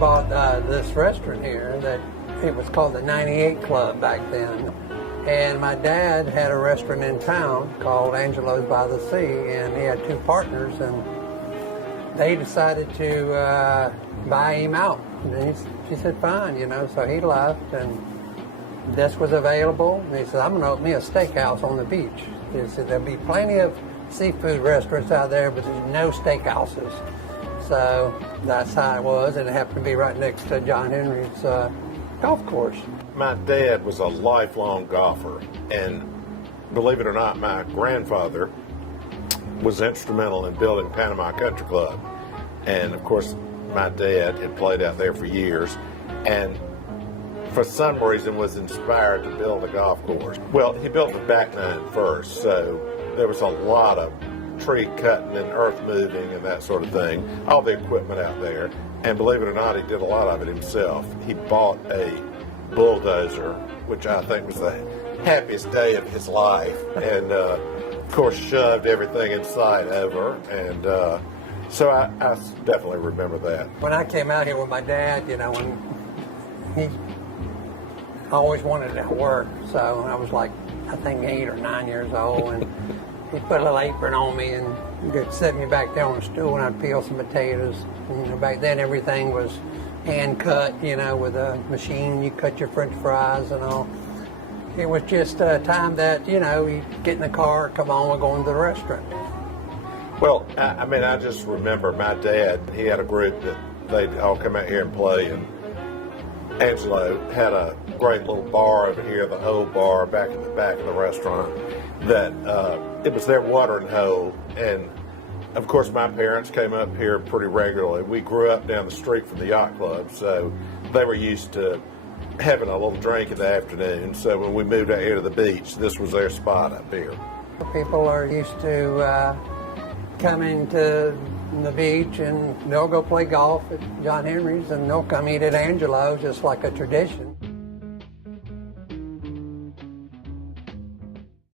bought this restaurant here that it was called the 98 Club back then. And my dad had a restaurant in town called Angelo's by the Sea, and he had two partners, and they decided to buy him out. And she said, fine, so he left, and this was available. And he said, I'm going to open me a steakhouse on the beach. He said, there'll be plenty of seafood restaurants out there, but there's no steakhouses. So that's how it was, and it happened to be right next to John Henry's golf course. My dad was a lifelong golfer, and believe it or not, my grandfather was instrumental in building Panama Country Club. And of course, my dad had played out there for years, and for some reason was inspired to build a golf course. Well, he built the back nine first, so there was a lot of tree cutting and earth moving and that sort of thing, all the equipment out there. And believe it or not, he did a lot of it himself. He bought a bulldozer, which I think was the happiest day of his life, and of course shoved everything in sight over. And so I definitely remember that. When I came out here with my dad, when he always wanted to work, so I was like, I think 8 or 9 years old, and he put a little apron on me and set me back there on the stool, and I'd peel some potatoes. Back then everything was hand cut, with a machine. You cut your French fries and all. It was just a time that, you get in the car, come on, we're going to the restaurant. Well, I just remember my dad, he had a group that they'd all come out here and play, and Angelo had a great little bar over here, the old bar back in the back of the restaurant, that it was their watering hole. And of course my parents came up here pretty regularly. We grew up down the street from the yacht club, so they were used to having a little drink in the afternoon. So when we moved out here to the beach, this was their spot up here. People are used to coming to the beach, and they'll go play golf at John Henry's, and they'll come eat at Angelo's, just like a tradition.